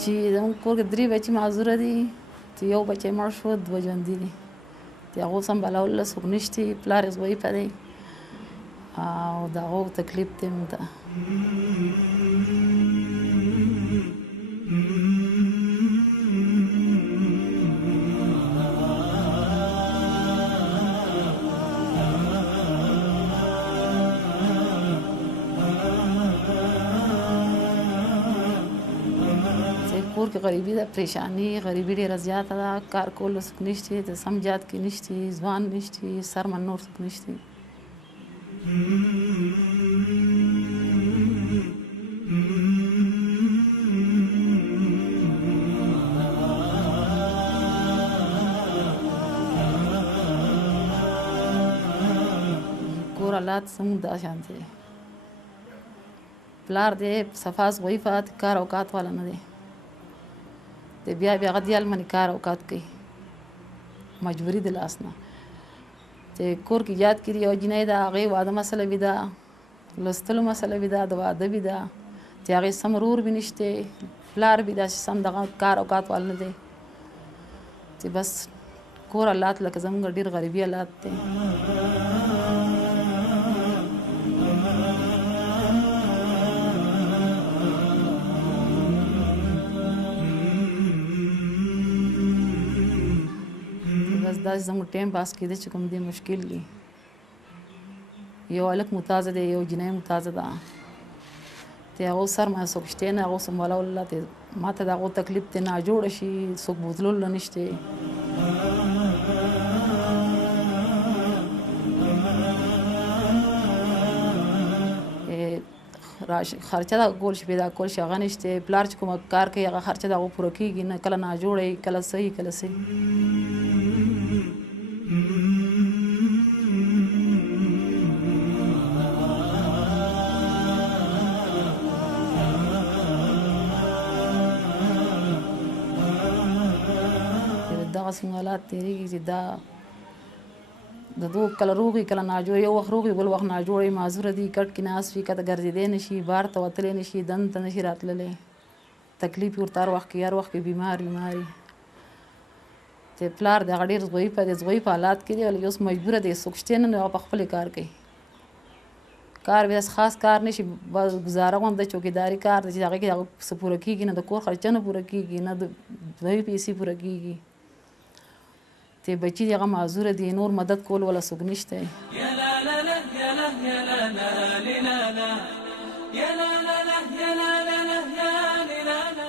چې زموږ کور کې 3 بچي معذوره دي، چې یو بچی مړ شو، 2 ژوندي دي. د هغو سمبالولو څوک نشته، پلار یې ضعیفه دی او د هغو تکلیف دی موږ ته. کور کې غریبي ده، پریشاني، غریبي ډېره زیاته ده، کار کولو څوک نشته، د سم جات کې نشته، ځوان نشته، سرمن نور څوک نشته. کور حالات زموږ دا شانتې دی. پلار دی صفا ضعیفه، کار اوقات والا نه دی. د بیا هغه دیال منې کار اوقات کوي، مجبوري د لاس نه. چې کور کې یاد کړي یو جنۍ ده، هغې واده مسله وي ده، لوستلو مسله وي ده، د واده وي ده، چې هغې سم ورور وي نشته، پلار وي داسې سم دغه کار اوقات والا نه دی. چې بس کور حالات لکه زموږ ډېر غریبي حالات دی. داسې زموږ ټایم پاس کېده چې کوم دی مشکل دی. یو هلک متازه دی، یو جنۍ متازه ده، د هغو سر ما څوک شته نه، هغو سنبالولو لا ما ته د هغو تکلیف دی، ناجوړه شي، څوک بوتللو نشته. خرچه د کول شي، پیدا کول شي، هغه نشته. پلار چې کومه کار کوي هغه خرچه د هغو پوره کېږي نه، کله ناجوړه وي، کله صحیح، کله صحیح. دغسې حالات تېرېږي چې دا د دوه کله روغ وي، کله ناجوړ، یو وخت روغ وي، بل وخت ناجوړ وي، معذوره دي، کټ کې ناست وي، کته ګرځېدی نه شي، بار ته وتلی نه شي، دند ته نه شي راتللی، تکلیف یې ورته هر وخت کې، هر وخت کې بیمار وي. چې پلار د هغه ډېر ضعیفه دی، ضعیف حالات کې دی، اوس مجبوره دی، څوک شته نه، هغه په خپلې کار کوي. کار بیا خاص کار نه شي، ګزاره هم د چوکیداري کار دی چې هغې کې هغه څه پوره کېږي نه، د کور خرچه نه پوره کېږي نه، د دوی پیسې پوره کېږي. چې بچي دي هغه معذوره دي، نور مدد کول ولا څوک نشته.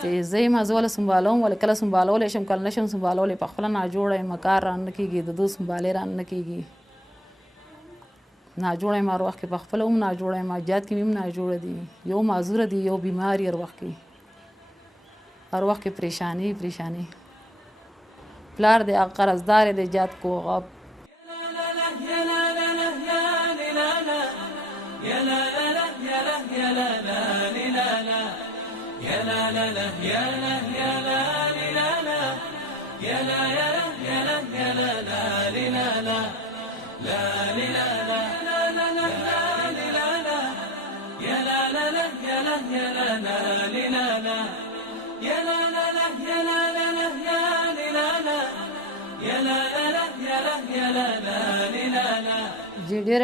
چې زه یم زه وله سنبالوم، ولا کله سنبالولی شم، کله نه شم سنبالولی، په خپله ناجوړه یم، کار رانه کېږي، د دوی سنبالې رانه کېږي. ناجوړه یم هر وخت کې، په خپله هم ناجوړه یم، جات کې مې هم ناجوړه دي، یو معذوره دي، یو بیمار هر وخت کې، هر وخت کې پریشاني. پلار دی هغه قرضدار دی، جات کو هغه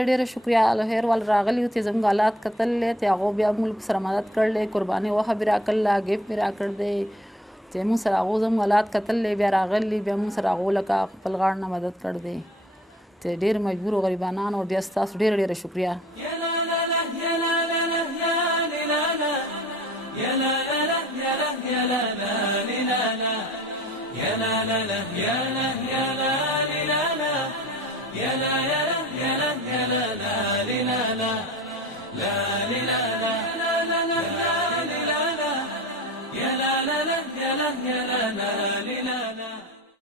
ډېره شکریه الخیر ول راغلي چې زموږ حالات کتللی، چې هغو بیا موږ سره مدد کړلی، قرباني وخه مې راکړله، ګیفټ مې راکړ دی، چې موږ سره هغو زموږ حالات کتللی، بیا راغلي، بیا موږ سره هغو لکه خپل غاړ نه مدد کړ دی. چې ډېر مجبورو غریبانانو بیا ستاسو ډېره شکریه.